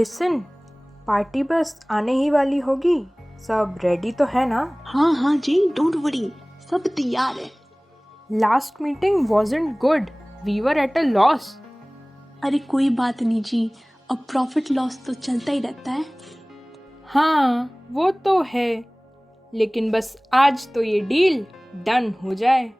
Listen, party बस आने ही वाली होगी। सब रेडी तो है ना? हाँ हाँ जी, डोंट वरी, सब तैयार है। Last meeting wasn't good. We were at a loss. अरे कोई बात नहीं जी, अब प्रॉफिट लॉस तो चलता ही रहता है। हाँ वो तो है, लेकिन बस आज तो ये डील डन हो जाए।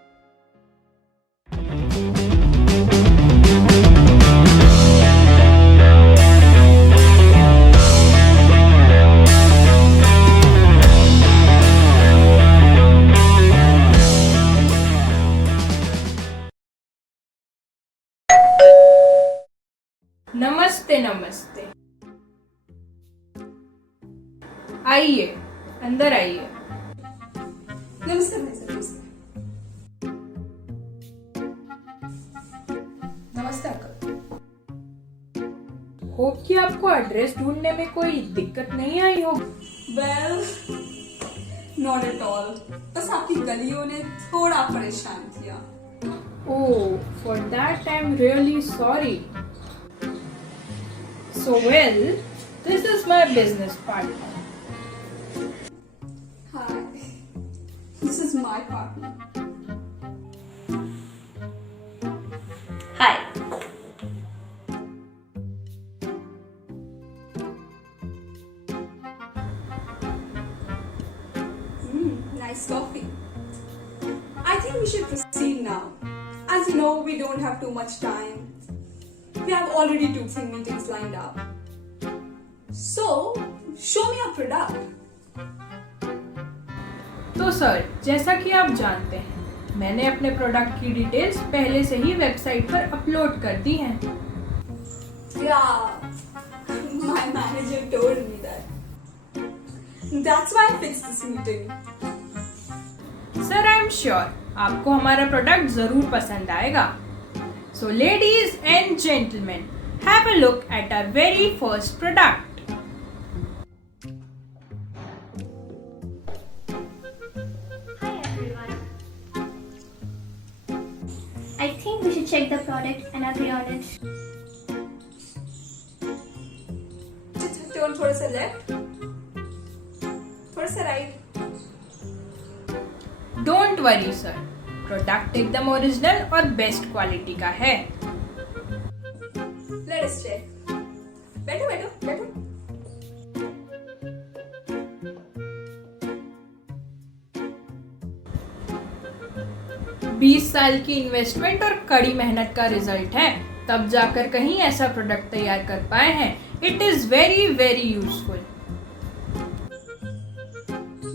नमस्ते नमस्ते, आइए अंदर आइए। नमस्ते भाई साहब, नमस्ते। नमस्ते अंकल। होप कि आपको एड्रेस ढूंढने में कोई दिक्कत नहीं आई हो। वेल, नॉट एट ऑल, बस आपकी गलियों ने थोड़ा परेशान किया। Oh, for that I am really sorry. So well, this is my business partner. Hi, this is my partner. Hi. Nice coffee. I think we should proceed now. As you know, we don't have too much time. We have already 2-3 meetings lined up. So, show me your product. तो sir, जैसा कि आप जानते हैं, मैंने अपने product की details पहले से ही वेबसाइट पर अपलोड कर दी हैं। Yeah, my manager told me that. That's why I fixed this meeting. Sir, I am sure आपको हमारा प्रोडक्ट जरूर पसंद आएगा। So ladies and gentlemen, have a look at our very first product. Hi everyone. I think we should check the product and agree on it. Turn थोड़ा सा left, थोड़ा सा right. Don't worry sir, product एकदम original और best quality का है। Let us check. बैठो बैठो बैठो। बीस साल की इन्वेस्टमेंट और कड़ी मेहनत का रिजल्ट है, तब जाकर कहीं ऐसा प्रोडक्ट तैयार कर पाए हैं। It is very very useful.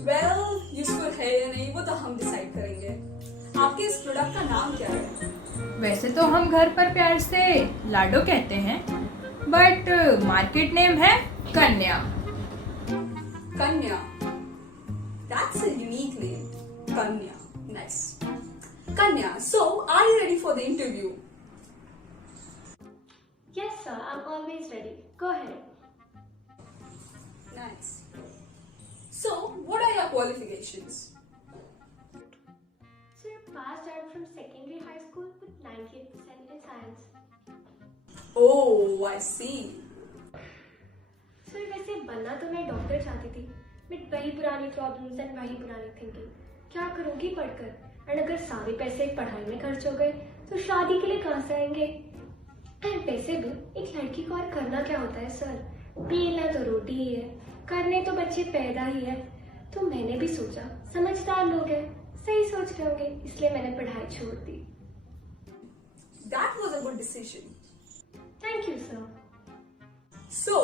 Well, useful है या नहीं वो तो हम डिसाइड करेंगे। आपके इस प्रोडक्ट का नाम क्या है? वैसे तो हम घर पर प्यार से लाडो कहते हैं, बट मार्केट नेम है कन्या। कन्या। That's a unique name. Kanya. Nice. Kanya, so are you ready for the interview? Yes sir, I'm always ready. Go ahead. Nice. So, what are your qualifications? So you passed out from secondary high school with 98% in science. Oh, I see. So वैसे बनना तो मैं doctor चाहती थी, but वही पुरानी problems and वही पुरानी थिंकिंग। क्या करूँगी पढ़कर? एंड अगर सारे पैसे पढ़ाई में खर्च हो गए तो शादी के लिए कहाँ से आएंगे? एंड वैसे भी एक लड़की को और करना क्या होता है सर? पीना तो रोटी ही है, करने तो बच्चे पैदा ही है। तो मैंने भी सोचा समझदार लोग हैं, सही सोच रहे होंगे, इसलिए मैंने पढ़ाई छोड़ दी। That was a good decision. Thank you sir. So,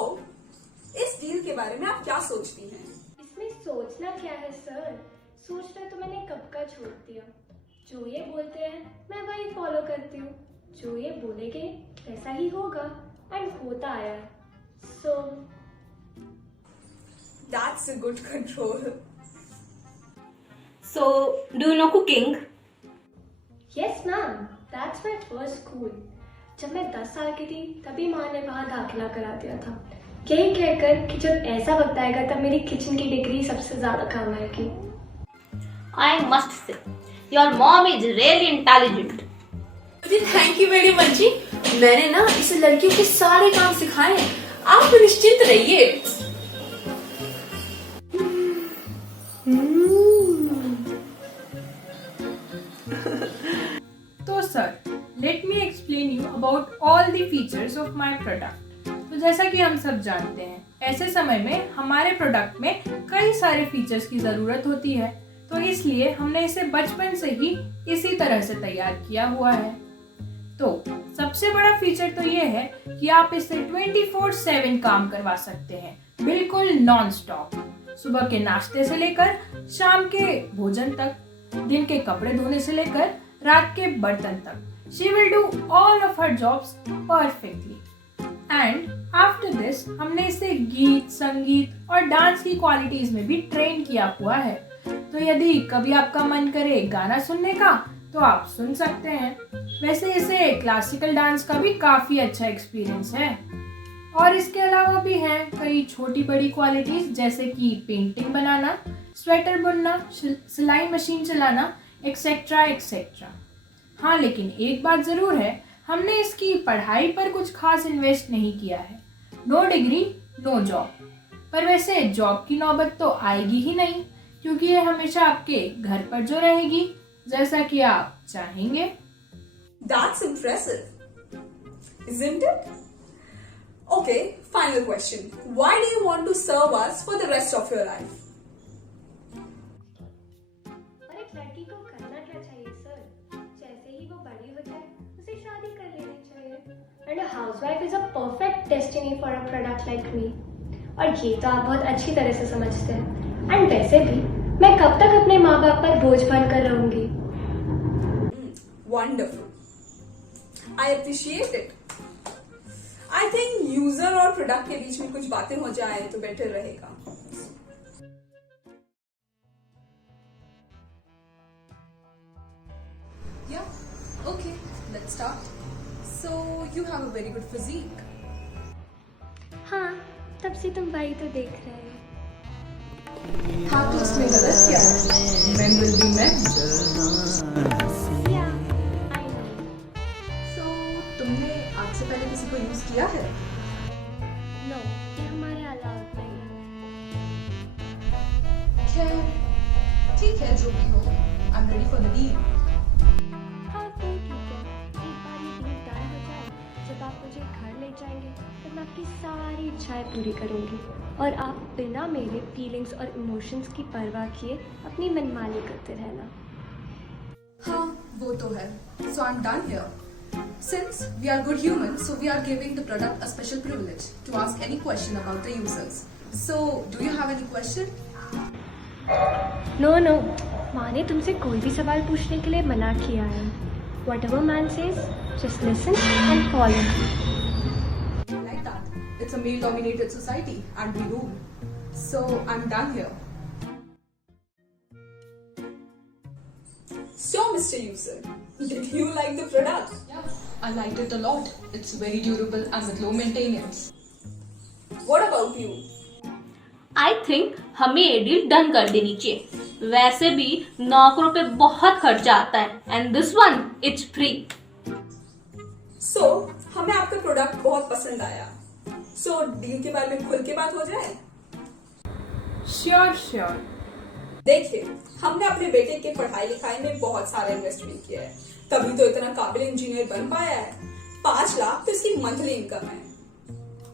इस डील के बारे में आप क्या सोचती हैं? इसमें सोचना क्या है सर? सोचना तो मैंने कब का छोड़ दिया। जो ये बोलते हैं मैं वही फॉलो करती हूँ। जो ये बोलेंगे वैसा ही होगा, एंड होता आया है। So That's a good control. So, do you know cooking? yes ma'am, that's my first school. जब मैं 10 साल की थी तभी माँ ने वहाँ दाखिला करा दिया था, यही कहकर कि जब ऐसा वक्त आएगा तब मेरी किचन की डिग्री सबसे ज्यादा काम आएगी। I must say, your mom is really intelligent. जी थैंक यू वेरी मच जी। मैंने ना इसे लड़कियों के सारे काम सिखाए हैं आप निश्चिंत रहिए। तो sir, let me explain you about all the features of my product. तो जैसा कि हम सब जानते हैं, ऐसे समय में हमारे प्रोडक्ट में कई सारे फीचर्स की ज़रूरत होती है, तो इसलिए हमने इसे बचपन से ही इसी तरह से तैयार किया हुआ है। तो सबसे बड़ा फीचर तो ये है कि आप इससे 24/7 काम करवा सकते हैं, बिल्कुल नॉन स्टॉप। सुबह के नाश्ते से लेकर शाम के भोजन तक, दिन के कपड़े धोने से लेकर रात के बर्तन तक। She will do all of her jobs perfectly. And after this, हमने इसे गीत, संगीत और डांस की क्वालिटीज में भी ट्रेन किया हुआ है। तो यदि कभी आपका मन करे गाना सुनने का, तो आप सुन सकते हैं। वैसे इसे क्लासिकल डांस का भी काफी अच्छा एक्सपीरियंस है। और इसके अलावा भी हैं कई छोटी बड़ी क्वालिटीज, जैसे कि पेंटिंग बनाना, स्वेटर बुनना, सिलाई मशीन चलाना, एक्सेट्रा एक्सेट्रा। हाँ, लेकिन एक बात जरूर है, हमने इसकी पढ़ाई पर कुछ खास इन्वेस्ट नहीं किया है। No degree no job. पर वैसे जॉब की नौबत तो आएगी ही नहीं, क्योंकि ये हमेशा आपके घर पर जो रहेगी, जैसा कि आप चाहेंगे। That's impressive, isn't it? Okay, final question. Why do you want to serve us for the rest of your life? और एक लड़की को करना क्या चाहिए सर? जैसे ही वो बड़ी हो जाए, उसे शादी कर लेनी चाहिए। And a housewife is a perfect destiny for a product like me. और ये तो आप बहुत अच्छी तरह से समझते हैं। And वैसे भी मैं कब तक अपने माँ बाप पर बोझ बनकर रहूंगी? Wonderful. I appreciate it. I think user और प्रोडक्ट के बीच में कुछ बातें हो जाए तो बेटर रहेगा। Yeah, okay, let's start. So, you have a very good physique. हाँ, तब से तुम वही तो देख रहे हो। हाँ, तो उसमें गलत क्या है? Men will be men. Yeah, I know. So, तुमने आज से पहले किसी को यूज किया है? No, ये हमारे अलाउड नहीं है। खैर, ठीक है, जो भी हो। I'm ready for the deal. हाँ, फिर ठीक है। एक बार ये डील डन हो जाए, जब आप मुझे घर ले जाएंगे, तो मैं आपकी सारी इच्छाएं पूरी करूंगी और आप बिना मेरे फीलिंग्स और इमोशंस की परवाह किए अपनी मनमानी करते रहना। हाँ, वो तो है. So I'm done here. Since we are good humans, so we are giving the product a special privilege to ask any question about the users. So, do you have any question? No no, माँ ने तुमसे कोई भी सवाल पूछने के लिए मना किया है। Whatever man says, just listen and follow. Like that. It's a male-dominated society and we rule. So, I'm done here. So, Mr. User, did you like the product? Yeah, I liked it a lot. It's very durable and with low maintenance. What about you? I think हमें ये deal done कर देनी चाहिए। वैसे भी नौकरों पे बहुत खर्चा आता है and this one it's free. So, हमें आपका प्रोडक्ट बहुत पसंद आया। So, डील के बारे में खुल के बात हो जाए? Sure sure. देखिए, हमने अपने बेटे के पढ़ाई लिखाई में बहुत सारा इन्वेस्टमेंट किया है, तभी तो इतना काबिल इंजीनियर बन पाया है। 5 लाख तो इसकी मंथली इनकम है।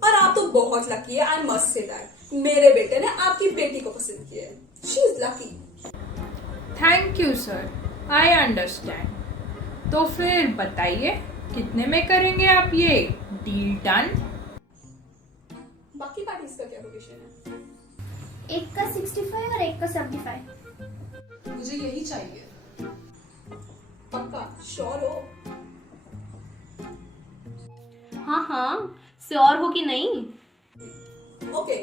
और आप तो बहुत लकी है, आई मस्ट से दैट। मेरे बेटे ने आपकी बेटी को पसंद किया है। She is lucky. Thank you sir, I understand. तो फिर बताइए, कितने में करेंगे आप ये डील डन? बाकी पार्टीज का क्या पोजीशन है? एक का 65 और एक का 75। मुझे यही चाहिए। पक्का श्योर हो? हाँ हाँ, श्योर हो कि नहीं? ओके,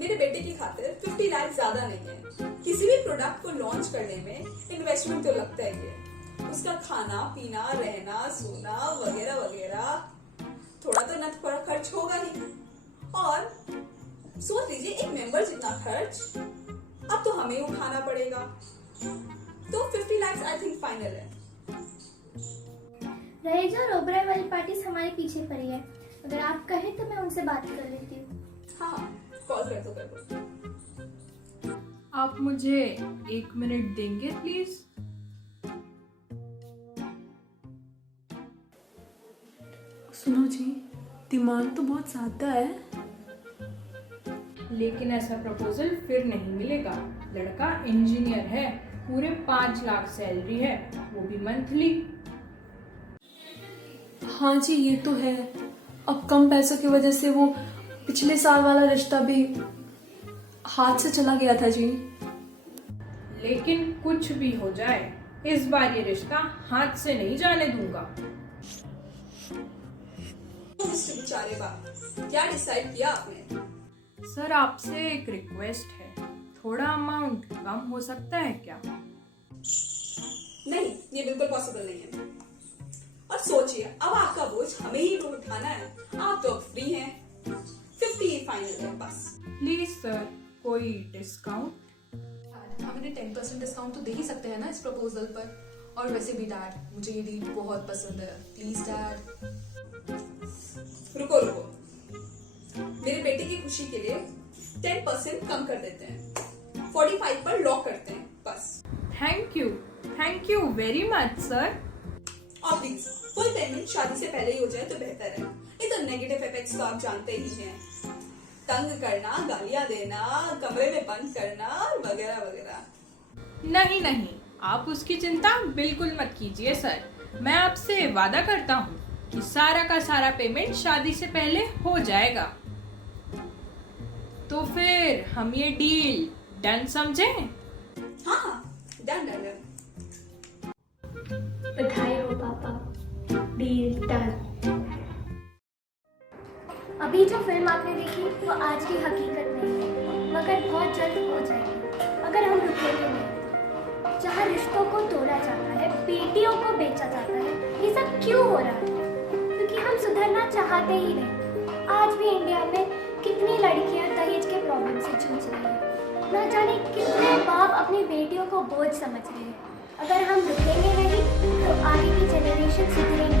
मेरे बेटे की खातिर 50 लाख ज्यादा नहीं है। किसी भी प्रोडक्ट को लॉन्च करने में इन्वेस्टमेंट तो लगता ही है। उसका खाना पीना, रहना, सोना वगैरह वगैरह, थोड़ा तो न थोड़ा खर्च होगा ही। और सोच लीजिए, एक मेंबर जितना खर्च अब तो हमें उठाना पड़ेगा। तो 50 लाख आई थिंक फाइनल है। रहेजा और ओबराय वाली पार्टीज हमारे पीछे पड़ी है। अगर आप कहें तो मैं उनसे बात कर लेती हूँ। हाँ, कॉल कर दो। आप मुझे 1 मिनट देंगे प्लीज? सुनो जी, डिमांड तो बहुत ज़्यादा है। लेकिन ऐसा प्रपोजल फिर नहीं मिलेगा। लड़का इंजीनियर है, पूरे 5 लाख सैलरी है, वो भी मंथली। हाँ जी, ये तो है। अब कम पैसों की वजह से वो पिछले साल वाला रिश्ता भी हाथ से चला गया था जी। लेकिन कुछ भी हो जाए, इस बार ये रिश्ता हाथ से नहीं जाने दूंगा। मिस्टर बेचारे बाप, क्या डिसाइड किया आपने? सर, आपसे एक रिक्वेस्ट है, थोड़ा अमाउंट कम हो सकता है क्या? नहीं, ये बिल्कुल पॉसिबल नहीं है। और सोचिए, अब आपका बोझ हमें ही तो उठाना है। आप तो फ्री हैं। 50 फाइनल है बस। प्लीज सर, कोई डिस्काउंट? हम इन्हें 10% डिस्काउंट तो दे ही सकते हैं ना इस प्रपोजल पर। और वैसे भी डैड, मुझे ये डील बहुत पसंद है। Please dad. रुको, मेरे बेटे की खुशी के लिए 10% कम कर देते हैं। 45 पर लॉक करते हैं बस। Thank you very much sir. और प्लीज फुल पेमेंट शादी से पहले ही हो जाए तो बेहतर है। नहीं तो नेगेटिव इफेक्ट्स तो आप जानते ही हैं। तंग करना, गालियां देना, कमरे में बंद करना वगैरह वगैरह। नहीं, आप उसकी चिंता बिल्कुल मत कीजिए सर। मैं आपसे वादा करता हूँ कि सारा का सारा पेमेंट शादी से पहले हो जाएगा। तो फिर हम ये डील डन समझें? हाँ, डन डन डन। बधाई हो पापा, डील डन। अभी जो फिल्म आपने देखी वो आज की हकीकत नहीं है, मगर बहुत जल्द हो जाएगी अगर हम रुकेंगे नहीं। जहाँ रिश्तों को तोड़ा जाता है, बेटियों को बेचा जाता है, ये सब क्यों हो रहा है? क्योंकि हम सुधरना चाहते ही नहीं। आज भी इंडिया में कितनी लड़कियां दहेज के प्रॉब्लम से जूझ रही हैं। ना जाने कितने बाप अपनी बेटियों को बोझ समझ रहे हैं। अगर हम रुकेंगे नहीं तो आगे की जनरेशन सुधरेगी